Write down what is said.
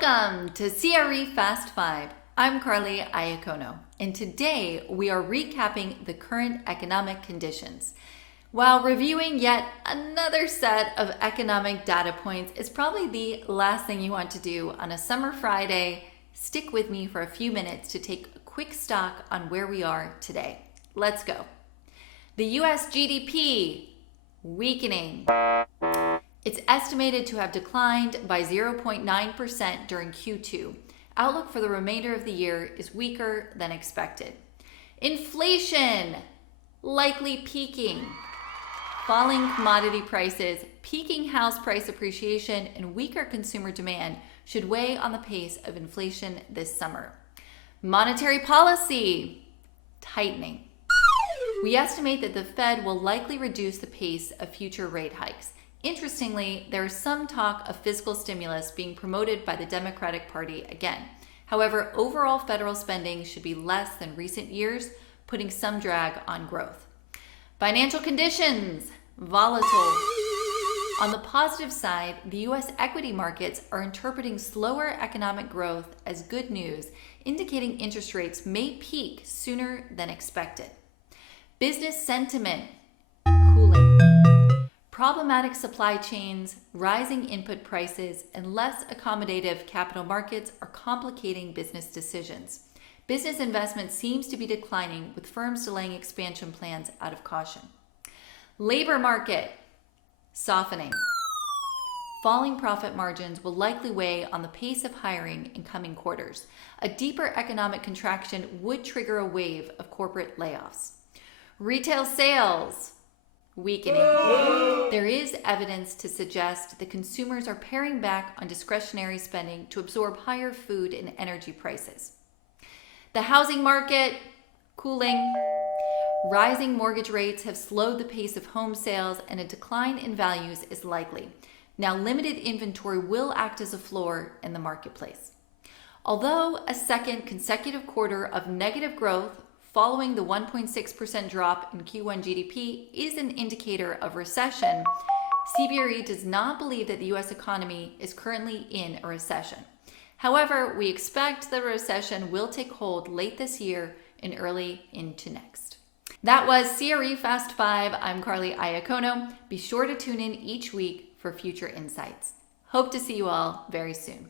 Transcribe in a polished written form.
Welcome to CRE Fast 5. I'm Carly Iacono, and today we are recapping the current economic conditions. While reviewing yet another set of economic data points is probably the last thing you want to do on a summer Friday, stick with me for a few minutes to take a quick stock on where we are today. Let's go. The US GDP weakening. It's estimated to have declined by 0.9% during Q2. Outlook for the remainder of the year is weaker than expected. Inflation likely peaking. Falling commodity prices, peaking house price appreciation, and weaker consumer demand should weigh on the pace of inflation this summer. Monetary policy tightening. We estimate that the Fed will likely reduce the pace of future rate hikes. Interestingly, there is some talk of fiscal stimulus being promoted by the Democratic Party again. However, overall federal spending should be less than recent years, putting some drag on growth. Financial conditions, volatile. On the positive side, the U.S. equity markets are interpreting slower economic growth as good news, indicating interest rates may peak sooner than expected. Business sentiment, cooling. Problematic supply chains, rising input prices, and less accommodative capital markets are complicating business decisions. Business investment seems to be declining, with firms delaying expansion plans out of caution. Labor market, softening. Falling profit margins will likely weigh on the pace of hiring in coming quarters. A deeper economic contraction would trigger a wave of corporate layoffs. Retail sales, weakening. There is evidence to suggest that consumers are paring back on discretionary spending to absorb higher food and energy prices. The housing market, cooling. Rising mortgage rates have slowed the pace of home sales, and a decline in values is likely. Now, limited inventory will act as a floor in the marketplace. Although a second consecutive quarter of negative growth following the 1.6% drop in Q1 GDP is an indicator of recession, CBRE does not believe that the U.S. economy is currently in a recession. However, we expect the recession will take hold late this year and early into next. That was CRE Fast 5. I'm Carly Iacono. Be sure to tune in each week for future insights. Hope to see you all very soon.